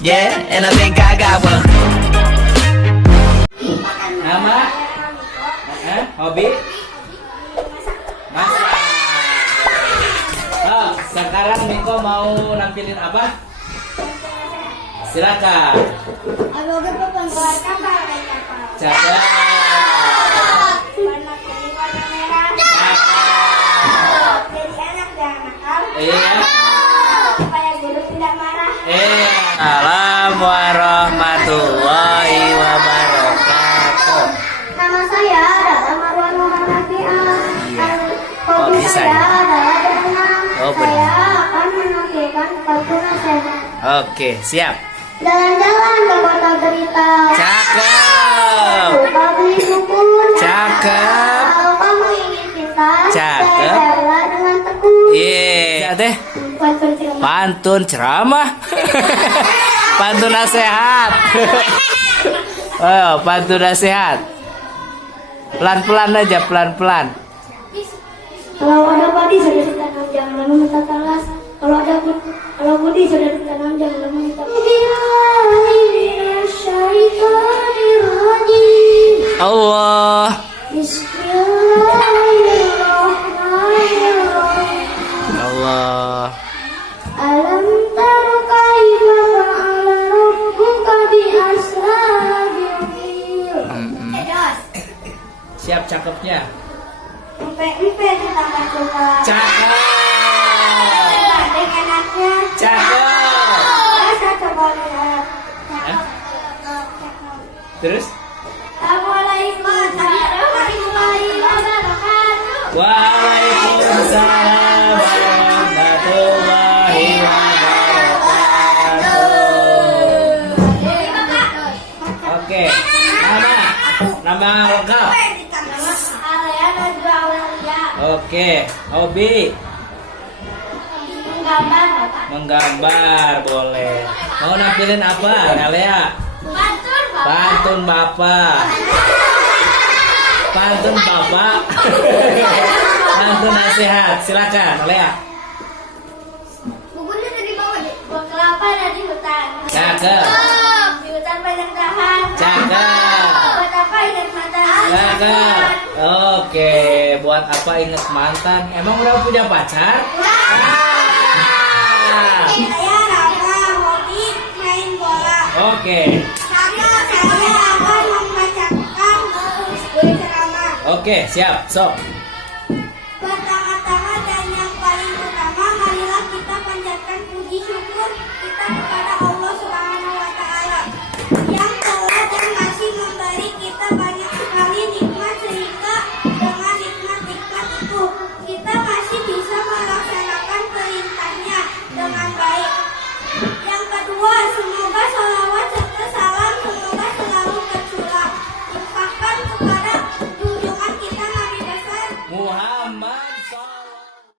Yeah, and I think I got one. Nama? Hobi? Masak. Oh, sekarang Miko mau nampilin apa? Silakan. Cakep. Iya. Assalamualaikum warahmatullahi wabarakatuh. Nama saya adalah Marwan Muhammad Rafi'ah. Hobi bisa saya ya? adalah berenang. Oh, Saya berenang. akan menampilkan kartun nasihat. Oke, siap. Jalan-jalan ke kota berita. Cakep. Lupa beli buku. Cakep. Kalau kamu ingin pintar, Cakep. belajarlah dengan tekun. Iya, teh. Pantun ceramah. Pantun ceramah. Pantun nasihat. Oh, pantun nasihat. Pelan-pelan aja, pelan-pelan. Kalau ada padi sudah ditanam, jangan lama minta talas. Kalau budi sudah ditanam, jangan lama minta Allah. Bismillahirrahmanirrahim. Allah. Alam tara kaifa fa'ala rabbuka bi ashabil fil. Siap cakepnya. Empe ditambah coba. Cakep. Adek enaknya. Cakep. Rasa coba lihat. Hah? Terus? Assalamualaikum warahmatullahi wabarakatuh. Waalaikumsalam warahmatullahi wabarakatuh. Oke, nama lengkap. Alaya Najwa Aulia. Oke, hobi Menggambar Bapak. menggambar boleh. Mau nampilin apa, Alea? Pantun Bapak. Pantun bapak. Pantun bapak. Pantun nasihat. Silakan, Alea. Bukunya tadi bawa buah kelapa dari hutan. Cakep. Di hutan banyak dahan. Cakep. Buat apa ingat mantan? Cakep. Oke, buat apa inget mantan? Emang udah punya pacar? Saya Rama, hobi main bola. Oke. Saya akan membacakan buku ceramah. Oke, siap. Sok.